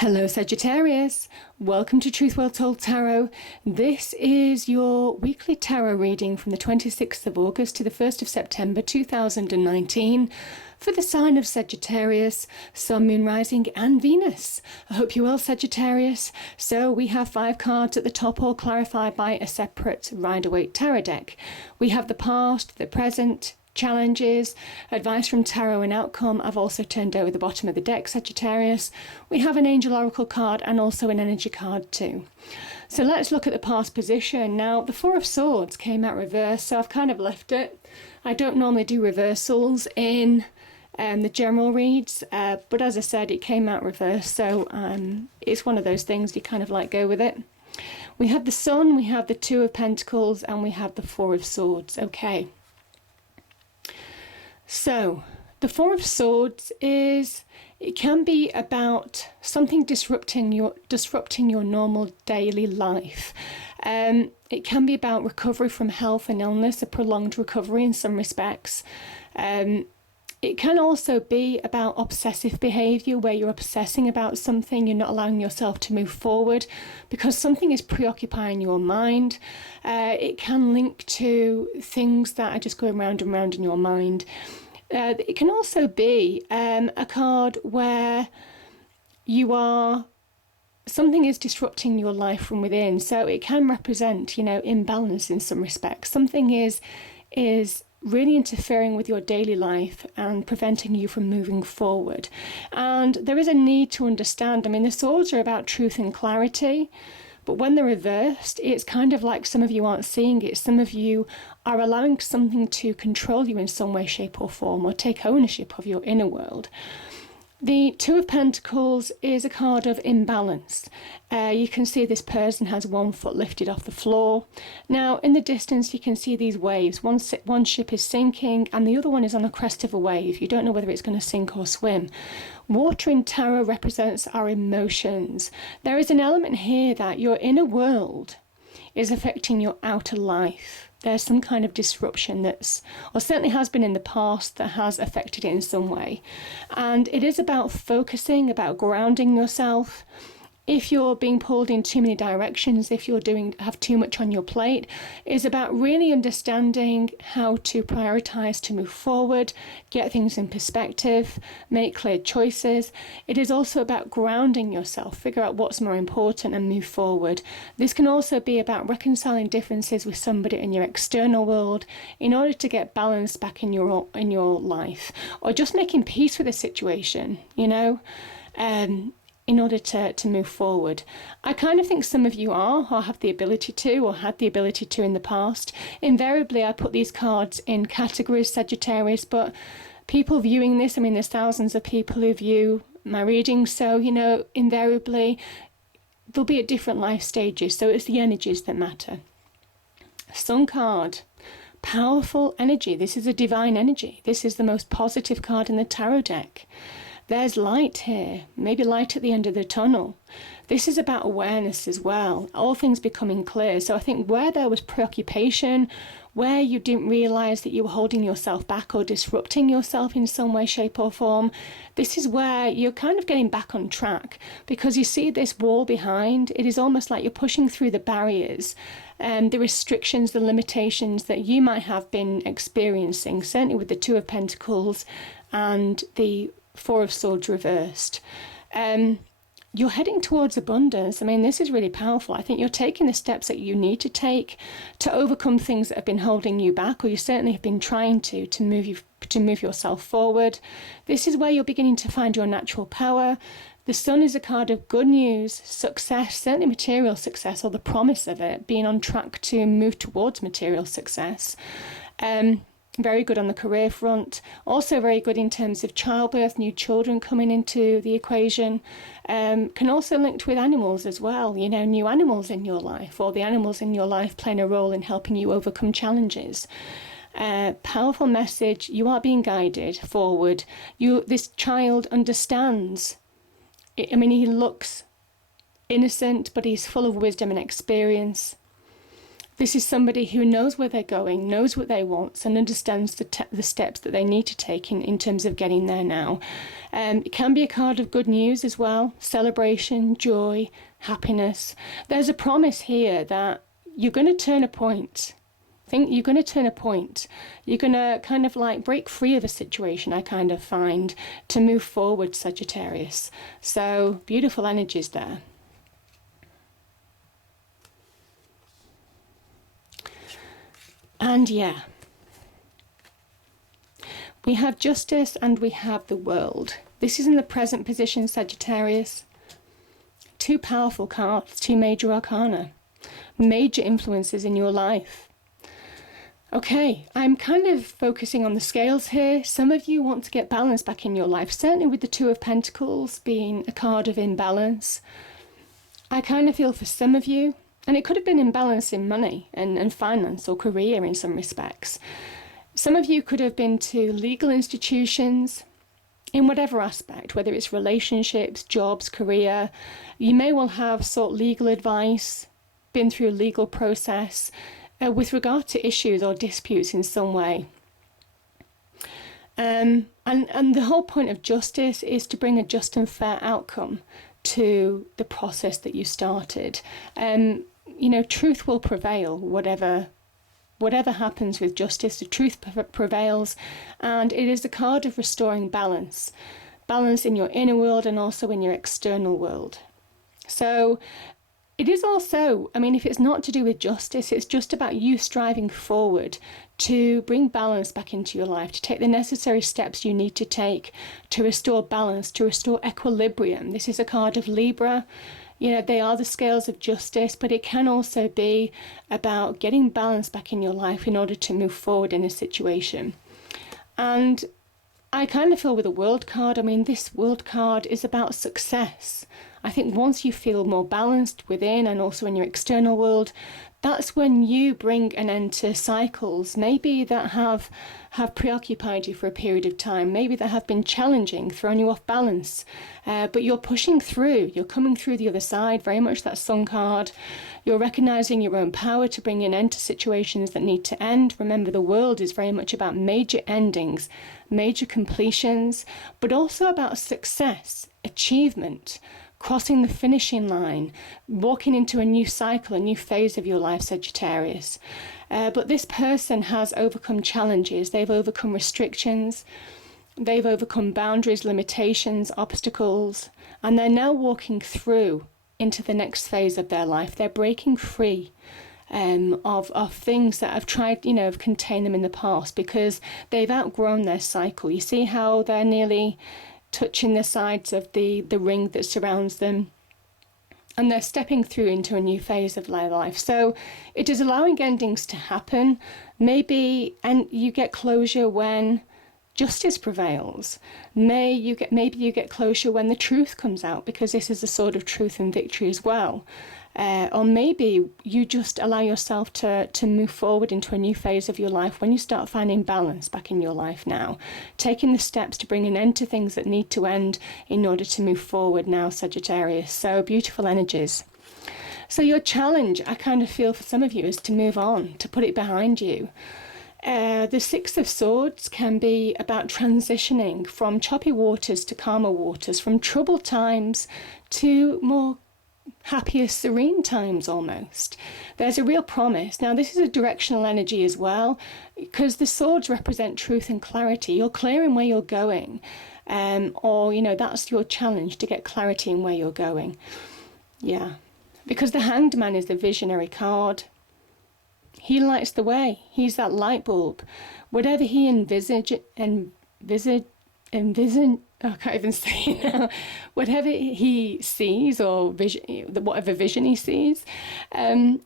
Hello Sagittarius, welcome to Truth Well Told Tarot. This is your weekly tarot reading from the 26th of August to the 1st of September 2019 for the sign of Sagittarius, Sun, Moon, Rising and Venus. I hope you're well, Sagittarius. So we have 5 cards at the top, all clarified by a separate Rider-Waite tarot deck. We have the past, the present, challenges, advice from tarot and outcome. I've also turned over the bottom of the deck, Sagittarius. We have an angel oracle card and also an energy card too. So let's look at the past position. Now the Four of Swords came out reverse, so I've kind of left it. I don't normally do reversals in the general reads, but as I said, it came out reverse, so it's one of those things you kind of like go with it. We have the Sun, we have the Two of Pentacles, and we have the Four of Swords. Okay. So, the Four of Swords it can be about something disrupting your normal daily life. It can be about recovery from health and illness, a prolonged recovery in some respects. It can also be about obsessive behaviour, where you're obsessing about something, you're not allowing yourself to move forward because something is preoccupying your mind. It can link to things that are just going round and round in your mind. It can also be a card where something is disrupting your life from within. So it can represent, imbalance in some respects. Something is really interfering with your daily life and preventing you from moving forward. And there is a need to understand. The swords are about truth and clarity, but when they're reversed, it's kind of like some of you aren't seeing it. Some of you are allowing something to control you in some way, shape or form, or take ownership of your inner world. The Two of Pentacles is a card of imbalance. You can see this person has one foot lifted off the floor. Now, in the distance, you can see these waves. One ship is sinking and the other one is on the crest of a wave. You don't know whether it's going to sink or swim. Water in tarot represents our emotions. There is an element here that your inner world is affecting your outer life. There's some kind of disruption or certainly has been in the past, that has affected it in some way. And it is about focusing, about grounding yourself. If you're being pulled in too many directions, if you're have too much on your plate, it's about really understanding how to prioritize to move forward, get things in perspective, make clear choices. It is also about grounding yourself, figure out what's more important and move forward. This can also be about reconciling differences with somebody in your external world in order to get balance back in your life, or just making peace with a situation, in order to move forward. I kind of think some of you or have the ability to, or had the ability to in the past. Invariably, I put these cards in categories, Sagittarius, but people viewing this, there's thousands of people who view my readings, so, invariably, they'll be at different life stages, so it's the energies that matter. Sun card. Powerful energy. This is a divine energy. This is the most positive card in the tarot deck. There's light here, maybe light at the end of the tunnel. This is about awareness as well, all things becoming clear. So I think where there was preoccupation, where you didn't realise that you were holding yourself back or disrupting yourself in some way, shape or form, this is where you're kind of getting back on track, because you see this wall behind. It is almost like you're pushing through the barriers and the restrictions, the limitations that you might have been experiencing, certainly with the Two of Pentacles and the Four of Swords reversed. You're heading towards abundance. this is really powerful. I think you're taking the steps that you need to take to overcome things that have been holding you back, or you certainly have been trying to move yourself forward. This is where you're beginning to find your natural power. The Sun is a card of good news, success, certainly material success, or the promise of it, being on track to move towards material success. Very good on the career front. Also very good in terms of childbirth, new children coming into the equation. Can also link with animals as well, new animals in your life, or the animals in your life playing a role in helping you overcome challenges. Powerful message. You are being guided forward. This child understands. He looks innocent, but he's full of wisdom and experience. This is somebody who knows where they're going, knows what they want, and understands the steps that they need to take in terms of getting there now. It can be a card of good news as well, celebration, joy, happiness. There's a promise here that you're going to turn a point. You're going to turn a point. You're going to kind of like break free of a situation, I kind of find, to move forward, Sagittarius. So beautiful energies there. And yeah, we have justice and we have the world. This is in the present position, Sagittarius. Two powerful cards, two major arcana, major influences in your life. Okay, I'm kind of focusing on the scales here. Some of you want to get balance back in your life, certainly with the Two of Pentacles being a card of imbalance. I kind of feel for some of you, and it could have been imbalance in money and finance or career in some respects. Some of you could have been to legal institutions in whatever aspect, whether it's relationships, jobs, career. You may well have sought legal advice, been through a legal process, with regard to issues or disputes in some way. And the whole point of justice is to bring a just and fair outcome to the process that you started. You know, truth will prevail, whatever happens with justice, the truth prevails, and it is a card of restoring balance in your inner world and also in your external world. So it is also, I mean, if it's not to do with justice, it's just about you striving forward to bring balance back into your life, to take the necessary steps you need to take to restore balance, to restore equilibrium. This is a card of Libra. You know, they are the scales of justice, but it can also be about getting balance back in your life in order to move forward in a situation. And I kind of feel with the World card, I mean, this World card is about success. I think once you feel more balanced within and also in your external world, that's when you bring an end to cycles, maybe that have preoccupied you for a period of time, maybe that have been challenging, thrown you off balance, but you're pushing through, you're coming through the other side, very much that Sun card. You're recognizing your own power to bring an end to situations that need to end. Remember, the world is very much about major endings, major completions, but also about success, achievement, crossing the finishing line, walking into a new cycle, a new phase of your life, Sagittarius. But this person has overcome challenges. They've overcome restrictions. They've overcome boundaries, limitations, obstacles, and they're now walking through into the next phase of their life. They're breaking free of things that have tried, you know, have contained them in the past because they've outgrown their cycle. You see how they're nearly touching the sides of the ring that surrounds them, and they're stepping through into a new phase of their life. So it is allowing endings to happen. Maybe you get closure when justice prevails. Maybe you get closure when the truth comes out, because this is a sort of truth and victory as well. Or maybe you just allow yourself to move forward into a new phase of your life when you start finding balance back in your life now, taking the steps to bring an end to things that need to end in order to move forward now, Sagittarius. So beautiful energies. So your challenge, I kind of feel for some of you, is to move on, to put it behind you. The Six of Swords can be about transitioning from choppy waters to calmer waters, from troubled times to more happier, serene times almost. There's a real promise. Now, this is a directional energy as well, because the swords represent truth and clarity. You're clear in where you're going, or, you know, that's your challenge, to get clarity in where you're going. Yeah, because the Hanged Man is the visionary card. He lights the way. He's that light bulb. Whatever he I can't even say it now. Whatever he sees, or whatever vision he sees, I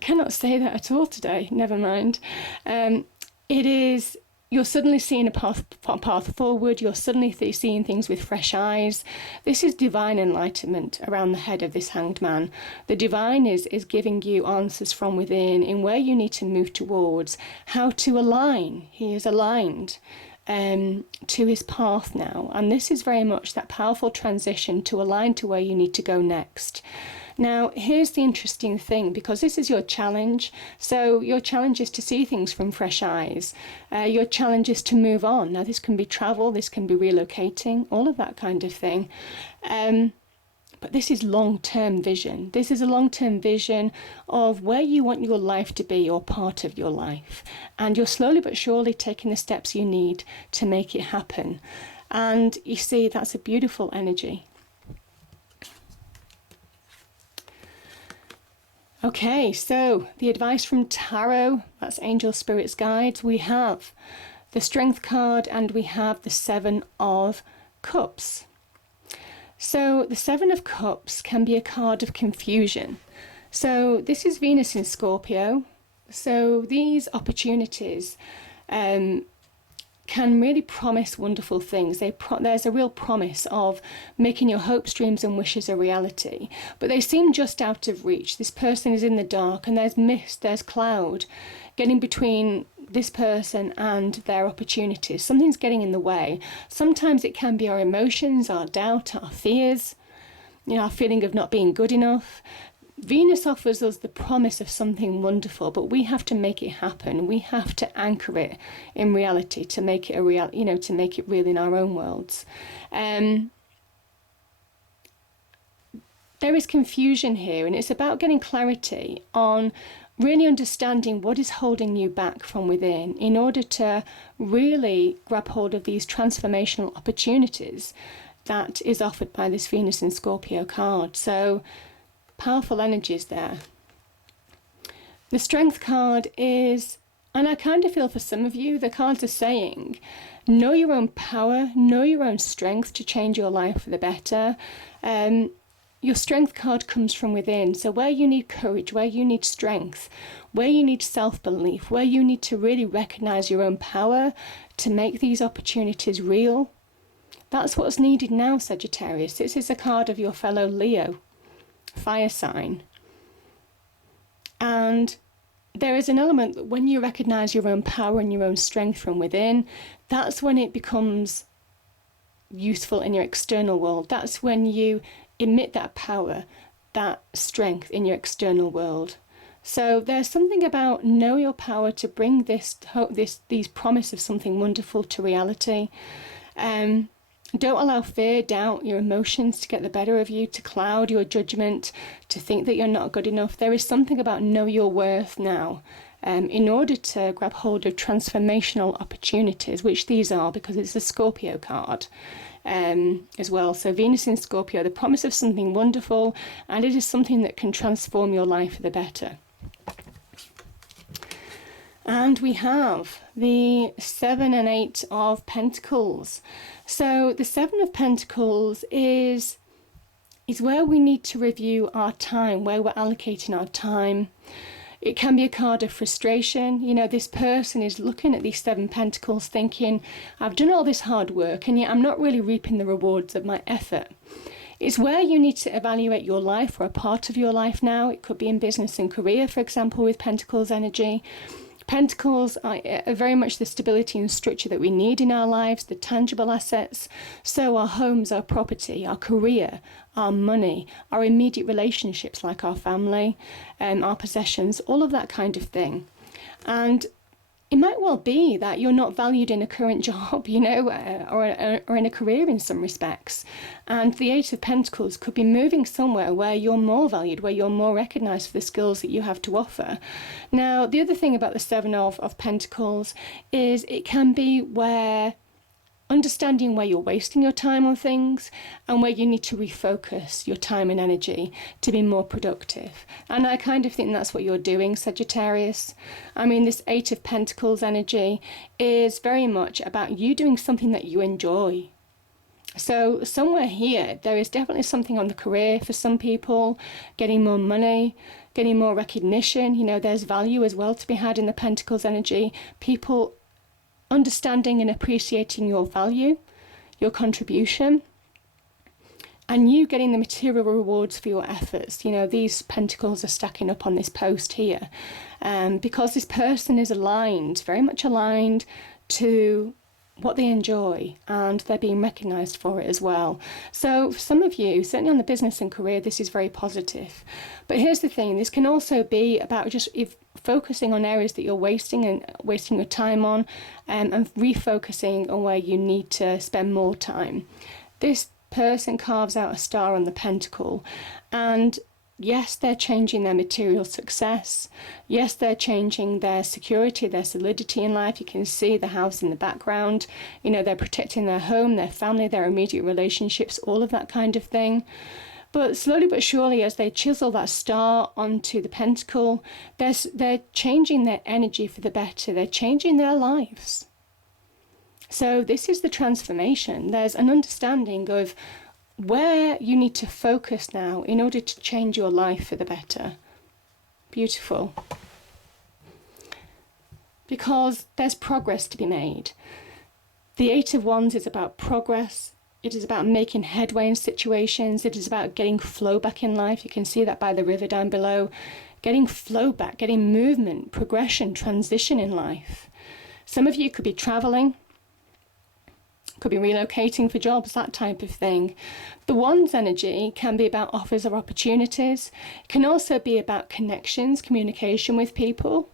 cannot say that at all today. Never mind. It is. You're suddenly seeing a path forward. You're suddenly seeing things with fresh eyes. This is divine enlightenment around the head of this Hanged Man. The divine is giving you answers from within in where you need to move towards, how to align. He is aligned to his path now. And this is very much that powerful transition to align to where you need to go next. Now, here's the interesting thing, because this is your challenge. So your challenge is to see things from fresh eyes. Your challenge is to move on. Now, this can be travel, this can be relocating, all of that kind of thing. But this is long-term vision. This is a long-term vision of where you want your life to be, or part of your life. And you're slowly but surely taking the steps you need to make it happen. And you see, that's a beautiful energy. Okay, so the advice from Tarot, that's Angel Spirits Guides, we have the Strength card and we have the Seven of Cups. So the Seven of Cups can be a card of confusion. So this is Venus in Scorpio. So these opportunities can really promise wonderful things. There's a real promise of making your hopes, dreams and wishes a reality, but they seem just out of reach. This person is in the dark and there's mist, there's cloud getting between this person and their opportunities. Something's getting in the way. Sometimes it can be our emotions, our doubt, our fears, our feeling of not being good enough. Venus offers us the promise of something wonderful, but we have to make it happen. We have to anchor it in reality to make it a real, to make it real in our own worlds. There is confusion here, and it's about getting clarity on really understanding what is holding you back from within in order to really grab hold of these transformational opportunities that is offered by this Venus in Scorpio card. So powerful energies there. The Strength card is, and I kind of feel for some of you, the cards are saying, know your own power, know your own strength to change your life for the better. Your Strength card comes from within. So where you need courage, where you need strength, where you need self-belief, where you need to really recognize your own power to make these opportunities real, that's what's needed now, Sagittarius. This is a card of your fellow Leo fire sign. And there is an element that when you recognize your own power and your own strength from within, that's when it becomes useful in your external world. That's when you emit that power, that strength in your external world. So there's something about know your power to bring these promise of something wonderful to reality. Don't allow fear, doubt, your emotions to get the better of you, to cloud your judgment, to think that you're not good enough. There is something about know your worth now, in order to grab hold of transformational opportunities, which these are, because it's a Scorpio card as well. So Venus in Scorpio, the promise of something wonderful, and it is something that can transform your life for the better. And we have the 7 and 8 of Pentacles. So the 7 of Pentacles is where we need to review our time, where we're allocating our time. It can be a card of frustration. This person is looking at these 7 Pentacles thinking, I've done all this hard work and yet I'm not really reaping the rewards of my effort. It's where you need to evaluate your life, or a part of your life now. It could be in business and career, for example, with Pentacles energy. Pentacles are very much the stability and structure that we need in our lives, the tangible assets. So our homes, our property, our career, our money, our immediate relationships like our family, our possessions, all of that kind of thing. And it might well be that you're not valued in a current job, or in a career in some respects. And the 8 of Pentacles could be moving somewhere where you're more valued, where you're more recognised for the skills that you have to offer. Now, the other thing about the 7 of Pentacles is it can be where understanding where you're wasting your time on things and where you need to refocus your time and energy to be more productive. And I kind of think that's what you're doing, Sagittarius. I mean, this 8 of Pentacles energy is very much about you doing something that you enjoy. So somewhere here, there is definitely something on the career for some people, getting more money, getting more recognition. There's value as well to be had in the Pentacles energy. People understanding and appreciating your value, your contribution, and you getting the material rewards for your efforts. These Pentacles are stacking up on this post here, because this person is aligned, very much aligned to what they enjoy, and they're being recognised for it as well. So for some of you, certainly on the business and career, this is very positive. But here's the thing, this can also be about just focusing on areas that you're wasting your time on, and refocusing on where you need to spend more time. This person carves out a star on the pentacle, and yes, they're changing their material success. Yes, they're changing their security, their solidity in life. You can see the house in the background. You know, they're protecting their home, their family, their immediate relationships, all of that kind of thing. But slowly but surely, as they chisel that star onto the pentacle, they're changing their energy for the better. They're changing their lives. So this is the transformation. There's an understanding of where you need to focus now in order to change your life for the better. Beautiful. Because there's progress to be made. The Eight of Wands is about progress. It is about making headway in situations. It is about getting flow back in life. You can see that by the river down below. Getting flow back, getting movement, progression, transition in life. Some of you could be traveling. Could be relocating for jobs, that type of thing. The Wands energy can be about offers or opportunities. It can also be about connections, communication with people.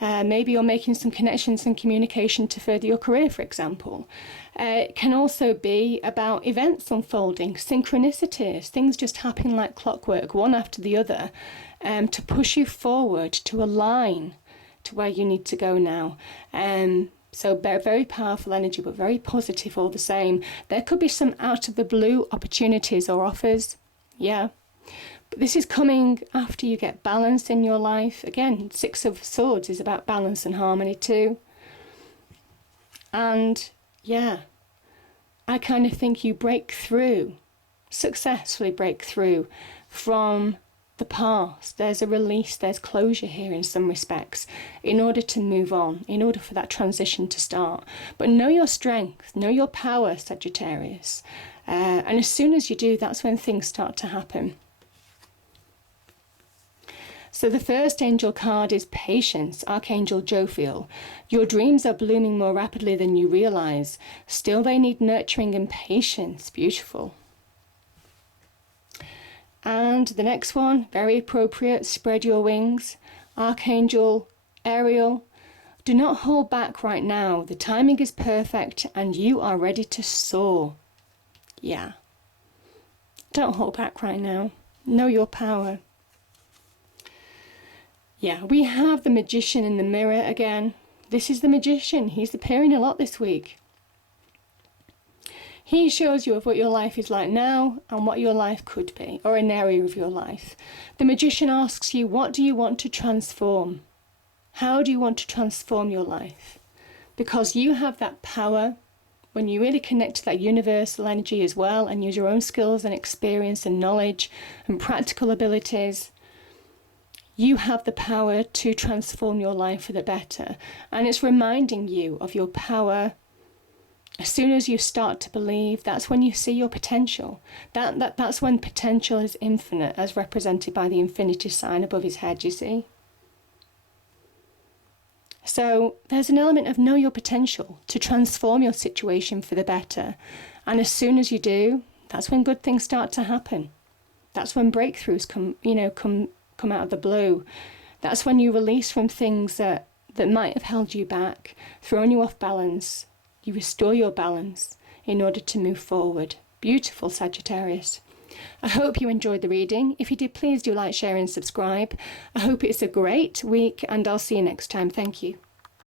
Maybe you're making some connections and communication to further your career, for example. It can also be about events unfolding, synchronicities, things just happening like clockwork, one after the other, to push you forward, to align to where you need to go now. So very powerful energy, but very positive all the same. There could be some out of the blue opportunities or offers. Yeah. But this is coming after you get balance in your life. Again, Six of Swords is about balance and harmony too. And yeah, I kind of think you break through, successfully break through from the past. There's a release, there's closure here in some respects, in order to move on, in order for that transition to start. But know your strength, know your power, Sagittarius. And as soon as you do, that's when things start to happen. So the first angel card is Patience, Archangel Jophiel. Your dreams are blooming more rapidly than you realize. Still, they need nurturing and patience. Beautiful. And the next one, very appropriate, Spread Your Wings, Archangel Ariel. Do not hold back right now. The timing is perfect and you are ready to soar. Yeah. Don't hold back right now. Know your power. Yeah, we have the Magician in the mirror again. This is the Magician. He's appearing a lot this week. He shows you of what your life is like now and what your life could be, or an area of your life. The Magician asks you, what do you want to transform? How do you want to transform your life? Because you have that power when you really connect to that universal energy as well and use your own skills and experience and knowledge and practical abilities. You have the power to transform your life for the better. And it's reminding you of your power. As soon as you start to believe, that's when you see your potential. That's when potential is infinite, as represented by the infinity sign above his head, you see. So there's an element of know your potential to transform your situation for the better. And as soon as you do, that's when good things start to happen. That's when breakthroughs come out of the blue. That's when you release from things that might have held you back, thrown you off balance. You restore your balance in order to move forward. Beautiful, Sagittarius. I hope you enjoyed the reading. If you did, please do like, share and subscribe. I hope it's a great week and I'll see you next time. Thank you.